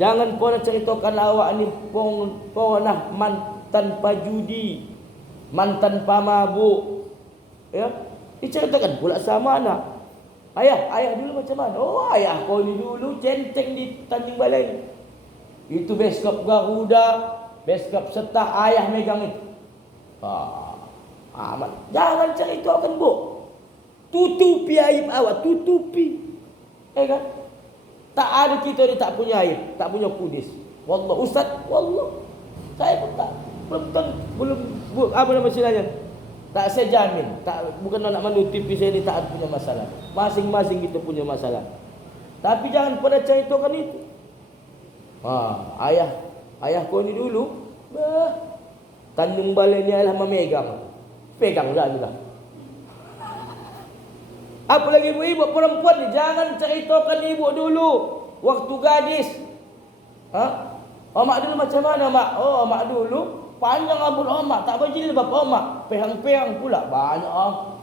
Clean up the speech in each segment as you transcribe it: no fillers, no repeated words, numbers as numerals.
Jangan kau nak ceritakan awak ni kau nak mantan pajudi, mantan pamabuk. Ya, diceritakan pula sama anak. Ayah dulu macam mana? Oh, ayah kau ni dulu centeng di Tanjung Balai. Itu beskap Garuda, beskap Setah, ayah megang itu. Jangan ceritakan, Bu. Tutupi aib awak, tutupi. Kan? Tak ada kita ni tak punya aib, tak punya kudis. Wallah, Ustaz, wallah. Saya pun tak belum apa nama istilahnya? Tak saya jamin, bukan nak menutupi saya ni tak punya masalah. Masing-masing kita punya masalah. Tapi jangan pada ceritakan itu. Ayah kau ni dulu, Tanjung Balai ni adalah memegang. Pegang dah juga. Apalagi ibu-ibu perempuan ni, jangan ceritakan ibu dulu waktu gadis. Omak dulu macam mana, Mak? Oh, Mak dulu panjang rambut Omak, tak berjilbab Omak, pehang-pehang pula.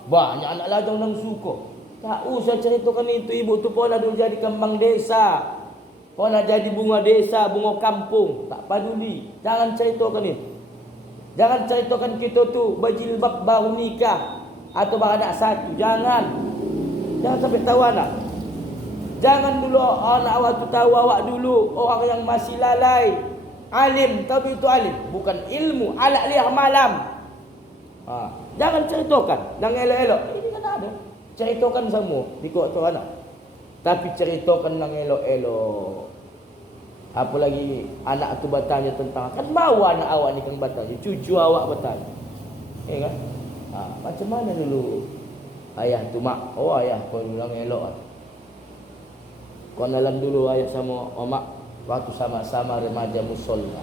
Banyak anak lajang yang suka. Tak usah ceritakan itu. Ibu tu pernah dulu jadi kembang desa, pernah jadi bunga desa, bunga kampung. Tak peduli. Jangan ceritakan itu. Jangan ceritakan kita tu berjilbab baru nikah atau baru anak satu. Jangan sampai tahu anak. Jangan dulu anak awak tu tahu awak dulu orang yang masih lalai. Alim, tapi itu alim, bukan ilmu, alat liah malam. Jangan ceritakan yang elok-elok. Ini kan ada. Ceritakan semua ikut tu anak. Tapi ceritakan yang elok-elok. Apalagi anak tu bertanya tentang, kan mau anak awak ni kan bertanya, cucu awak bertanya. Kan? Macam mana dulu ayah tu, Mak? Oh, ayah kau bilang elok. Kau nalan dulu ayah sama Mak waktu sama-sama remaja musola.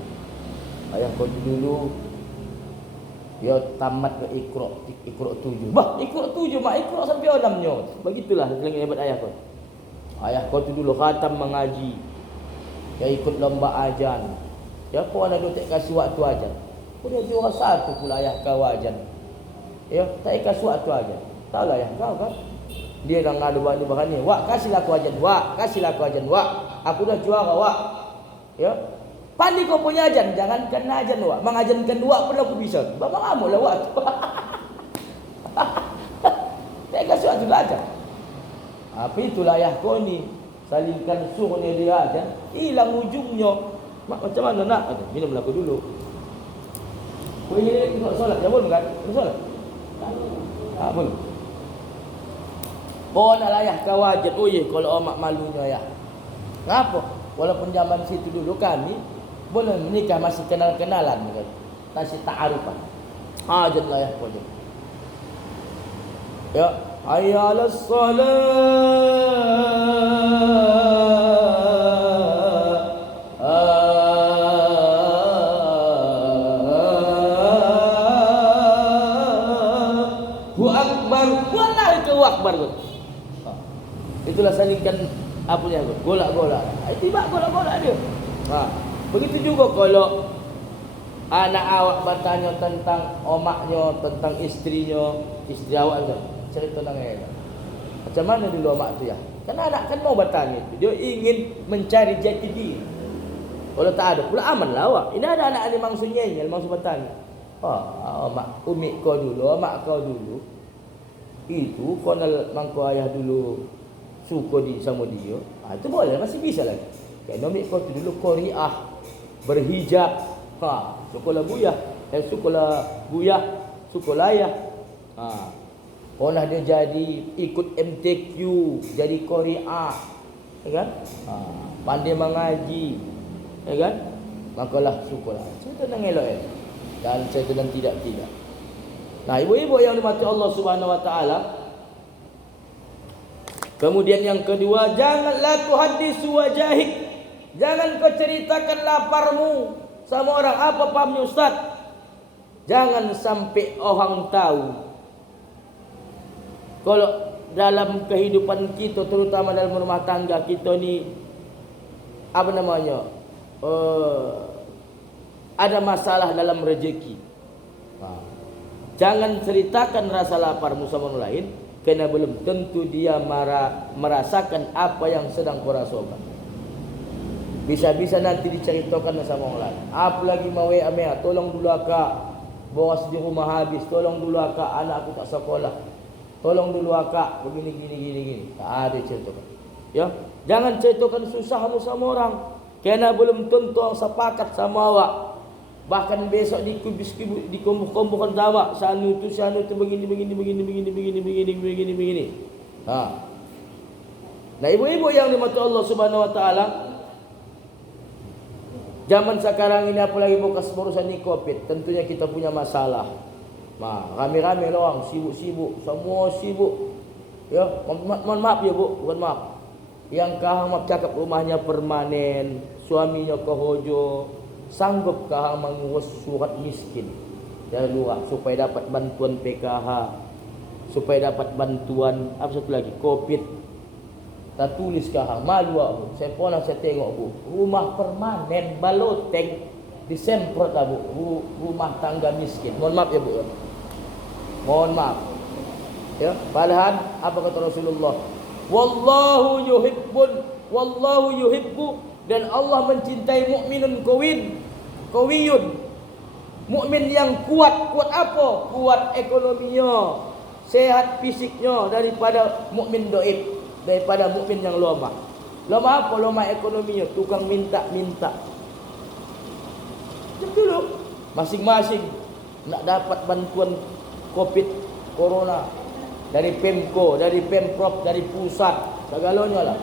Ayah kau dulu dia tamat ke Iqra 7. Iqra 7, Mak, Iqra sampai 6-nya. Begitulah selagi hebat ayah kau. Ayah kau tu dulu khatam mengaji. Dia ikut lomba ajan. Siapa nak duduk kasih waktu ajan? Dia juara satu pula ayah kau ajan. Ya, tak kasih waktu ajan. Tahulah ayah kau kan. Dia dah ngadu bahan ni. Wak, kasihlah aku ajan. Wak, kasihlah aku ajan. Wak, aku dah juara, Wak. Ya. Pandai kau punya ajan, jangan kena ajan, Wak. Mengajankan Wak pun aku bisa. Bapa kamu lah, Wak. Tak kasih waktu ajan. Apa itulah ayah kau ni. Salingkan suruh ni dia ajan, hilang ujungnya. Mak, macam mana nak? Minum aku dulu. Kau ini nak solat, jangan kan? Nak solat? Boleh. Oh, nak layak kau wajib. Oh ye, kalau Omak malunya ya. Kenapa? Walaupun zaman situ dulu kami boleh menikah masih kenal-kenalan kan. Masih ta'arufan. Jangan layak kau je. Ya, hayya 'alas salat. Akbar kot. Itulah salingkan apa dia kot. Golak-golak. Tiba golak-golak dia. Begitu juga kalau anak awak bertanya tentang omaknya, tentang istrinya, istri awak tu. Cerita nang elok. Macam mana dulu omak tu ya? Kan anak kan mau bertanya itu. Dia ingin mencari jati diri. Kalau tak ada pula aman lah awak. Ini ada anak ni maksudnya maksud bertanya. Omak, umi kau dulu, omak kau dulu. Itu kalau mangko ayah dulu suka sama dia, itu boleh, masih bisa lagi. Kan umi kau tu dulu qariah, berhijab. Sekolah buyah, sekolah ayah. Pernah dia jadi ikut MTQ, jadi qariah, ya kan? Pandai mengaji, ya kan? Makalah sekolah. Cerita nang elok-elok dan cerita dan tidak. Nah, ibu-ibu yang dimati Allah Subhanahu wa taala. Kemudian yang kedua, janganlah tuhaddisu wajahik. Jangan kau ceritakan laparmu sama orang. Apa pahamnya Ustaz? Jangan sampai orang tahu. Kalau dalam kehidupan kita, terutama dalam rumah tangga kita ni, apa namanya? Ada masalah dalam rezeki. Jangan ceritakan rasa laparmu sama orang lain, kerana belum tentu dia merasakan apa yang sedang kau rasakan. Bisa-bisa nanti diceritakan sama orang lain. Apalagi mau WA, tolong dulu akak, boros di rumah habis, tolong dulu akak, anak aku tak sekolah, tolong dulu akak, begini gini. Tak ada ceritakan. Ya, jangan ceritakan susahmu sama orang, karena belum tentu orang sepakat sama awak. Bahkan besok dikumpul-kumpulkan sama sanu tu begini. Nah, ibu-ibu yang dimati Allah Subhanahu wa taala, zaman sekarang ini apalagi bekas urusan ini Covid, tentunya kita punya masalah. Nah, rame-rame loang, sibuk-sibuk, semua sibuk. Ya, mohon maaf ya Bu, bukan maaf. Yang kahang cakap rumahnya permanen, suaminya ke Hojo, sanggup kahang mengurus surat miskin dari lurah supaya dapat bantuan PKH, supaya dapat bantuan apa satu lagi Covid. Tak tulis kahang, malu aku. Saya tengok Bu, rumah permanen baloteng disemprot lah Bu, rumah tangga miskin. Mohon maaf ya Bu. Mohon maaf. Ya, padahal apa kata Rasulullah? Wallahu yuhibbu, dan Allah mencintai mukminun qawiyun. Mukmin yang kuat apa? Kuat ekonominya, sehat fisiknya, daripada mukmin dhaif, daripada mukmin yang lemah. Lemah apa? Lemah ekonominya, tukang minta. Dulu masing-masing nak dapat bantuan Covid Corona dari Pemko, dari Pemprov, dari pusat, segalanya lah.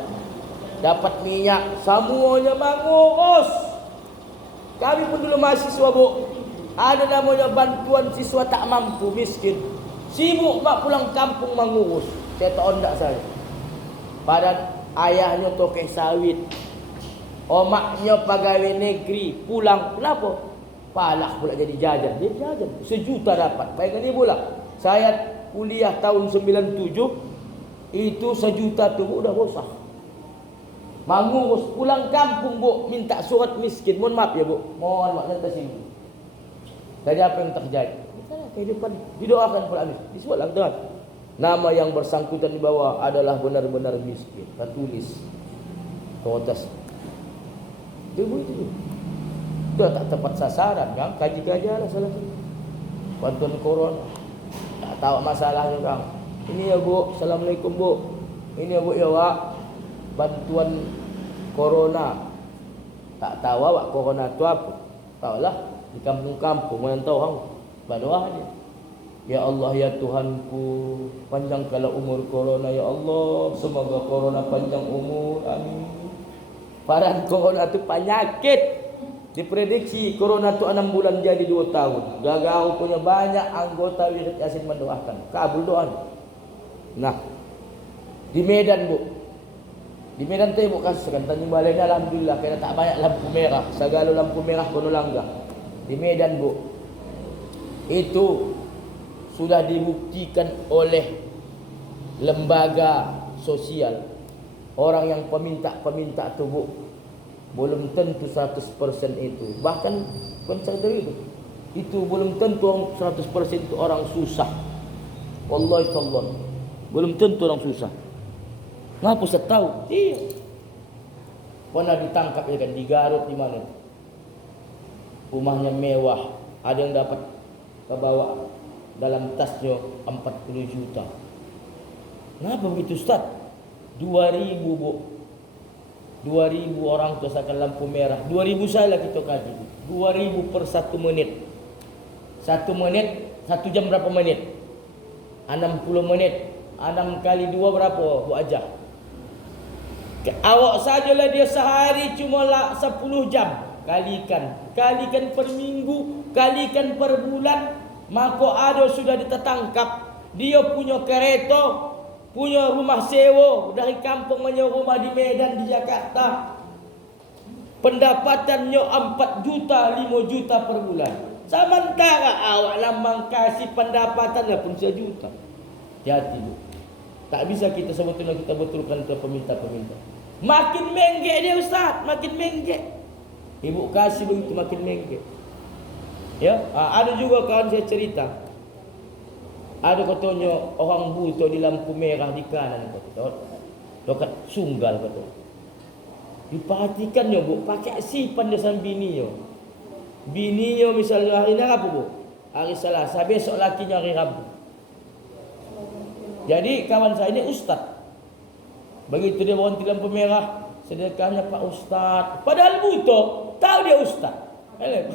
Dapat minyak, semuanya mengurus. Kami pun dulu mahasiswa Bu, ada namanya bantuan siswa tak mampu miskin. Sibuk mak pulang kampung mengurus. Saya tak ondak saya. Pada ayahnya tokeh sawit, omaknya pegawai negeri, pulang kenapa? Palak pula jadi jajan. Dia jajan 1 juta dapat. Bayangkan dia pula. Saya kuliah tahun 97, itu 1 juta tu udah rosak. Mengurus pulang kampung Bu, minta surat miskin. Mohon maaf ya Bu, mohon maaf nanti sini. Jadi apa yang terjadi? Kehidupan didoakan pula ini. Disebutlah dengan nama yang bersangkutan di bawah adalah benar-benar miskin. Tak tulis ke atas. Itu tak tepat sasaran kan? Kaji-kaji lah salah satu. Bantuan Corona. Tak tahu masalahnya kan. Ini ya Bu, Assalamualaikum Bu. Ini ya Bu ya Wak, bantuan Corona. Tak tahu awak Corona itu apa? Tahulah di kampung-kampung mana tahu hang. Berdoa aja. Ya Allah ya Tuhanku, panjangkanlah umur Corona ya Allah. Semoga Corona panjang umur. Amin. Padahal Corona itu penyakit. Diprediksi Corona itu 6 bulan jadi 2 tahun. Gagal punya banyak anggota Wirid Yasin mendoakan. Kabul doanya. Nah, di Medan Bu, di Medan tu Bu kasus kan Tanjung Balai alhamdulillah kena tak banyak lampu merah. Segala lampu merah kono langgar. Di Medan Bu, itu sudah dibuktikan oleh lembaga sosial. Orang yang peminta tu Bu, belum tentu 100% itu. Bahkan konservatif itu belum tentu 100% itu orang susah. Wallahi tallah, belum tentu orang susah. Ngapa saya tahu? Iya. Pernah ditangkap ya kan di Garut di mana? Rumahnya mewah, ada yang dapat kebawa dalam tasnya 40 juta. Kenapa begitu Ustaz? 2000 Bu. 2000 orang tu asalkan lampu merah. 2000 salah kita kaji. 2000 per 1 menit. 1 menit, 1 jam berapa menit? 60 menit. 6 kali 2 berapa Bu Ajah? Awak sajalah dia sehari cuma 10 jam. Kalikan per minggu, kalikan per bulan, maka ada sudah tertangkap. Dia punya kereta, punya rumah sewa dari kampung menyewa rumah di Medan, di Jakarta. Pendapatannya 4 juta, 5 juta per bulan. Sementara awak lambang kasih pendapatannya pun 1 juta. Hati-hati Bu. Tak bisa kita sebetulnya kita betulkan ke peminta-peminta. Makin menggek dia Ustaz, makin menggek. Ibu kasih begitu makin menggek. Ya, ada juga kawan saya cerita. Ada katanya orang buta di lampu merah di kanan kata. Dekat Sunggal kata. Diperhatikan yo bu, pakai sipan dia sama bini yo. Bini yo misalnya hari ini apa bu? Hari Selasa, besok lakinya hari Rabu. Jadi kawan saya ini ustaz. Begitu dia berhenti lampu merah, sedekahnya Pak Ustaz. Padahal butuh, tahu dia ustaz.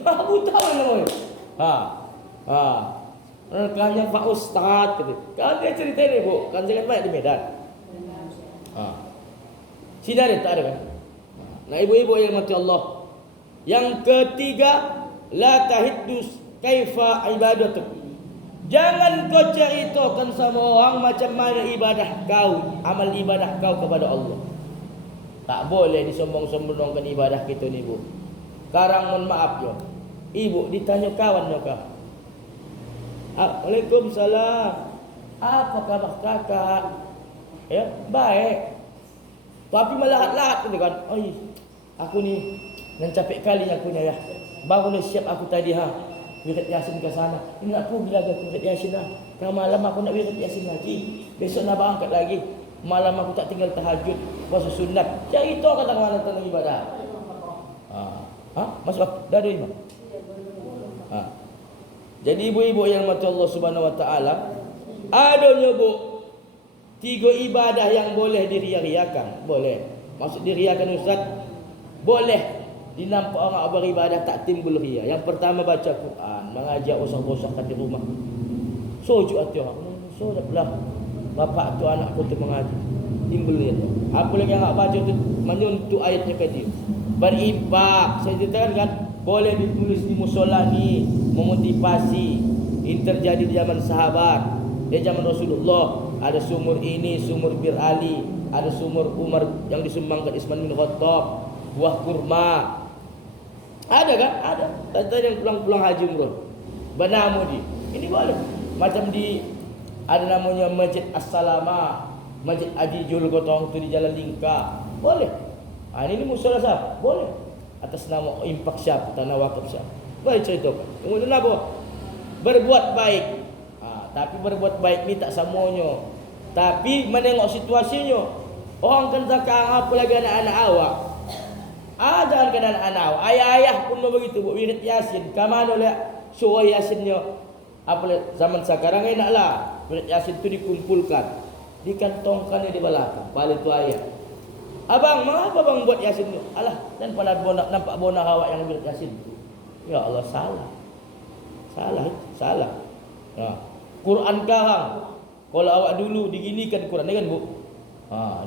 Butuh namanya. Sedekahnya Pak Ustaz. Kan dia cerita ini bu, kan jangan banyak di Medan. Sini ada tak ada kan? Nah ibu-ibu yang mati Allah. Yang ketiga, la tahiddus kaifa ibadatuk. Jangan kau ceritakan sama orang macam mana ibadah kau, amal ibadah kau kepada Allah. Tak boleh disombong-sombongkan ibadah kita ni bu. Sekarang mohon maaf yo. Ibu ditanya kawan yo kah? Waalaikumsalam. Apa kabar kakak? Ya, baik. Tapi melahat-lahat tu kan. Oi, aku ni nan capek kali aku ni ya. Baru dah siap aku tadi wirid Yasin ke sana. Ini nak pergi lagi wirid Yasin lah. Kalau malam aku nak wirid Yasin lagi. Besok nak berangkat lagi. Malam aku tak tinggal tahajud, puasa sunat. Cari tahu kata mana tentang ibadah. Masuk dah ada imam. Jadi ibu-ibu yang mati Allah Subhanahu wa taala, adanya bu 3 ibadah yang boleh diriya-riyakan. Boleh. Maksud diriyakan ustaz? Boleh. Dinampak orang beribadah tak timbul riya. Yang pertama baca Quran, mengajak usah-usahkan di rumah. Sujud hati orang. Sujud belah. Bapak tu anak tu mengaji. Timbul riya. Apa lagi yang nak baca tu menyuntuk ayatnya ke dia. Berinfak. Saya ceritakan kan, boleh ditulis di musola ni, memotivasi. Ini terjadi di zaman sahabat. Di zaman Rasulullah ada sumur ini, sumur Bir Ali, ada sumur Umar yang disumbangkan Isman bin Khattab, buah kurma. Ada kan? Ada. Tadi yang pulang-pulang haji umrah. Bernama di. Ini boleh. Macam di ada namanya Masjid As-Salama, Masjid Ajijul Gotong tu di Jalan Lingkar. Boleh. Ini musola sah. Boleh. Atas nama impak siapa, tanah wakaf siapa. Boleh ceritakan. Kemudian apa? Berbuat baik. Tapi berbuat baik ni tak semuanya. Tapi menengok situasinya. Orang kan sekarang apa lagi anak-anak awak. Jangan kena anak-anak awak. Ayah-ayah pun begitu buat wirid Yasin. Kamano lah surah Yasinnya. Apa zaman sekarang enaklah wirid Yasin tu dikumpulkan, dikantongkan di belakang. Balik tu ayah. Abang, mengapa bang buat Yasin tu? Alah, dan pada nampak bonak awak yang wirid Yasin. Ya Allah, salah. Salah. Quran sekarang. Kalau awak dulu diginikan Quran kan bu.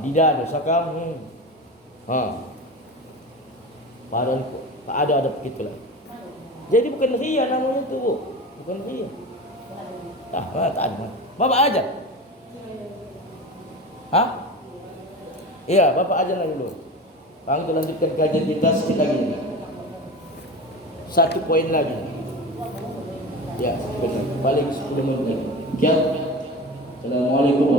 Tidak ada sakam. Padahal tak ada begitulah. Jadi bukan riya namanya tu bu. Bukan riya. Tak ada. Bapak ajar. Iya, bapak ajar lagi dulu. Kang kita lanjutkan kajian kita sedikit lagi. 1 poin lagi. Ya, benar. Balik 10 menit. Assalamualaikum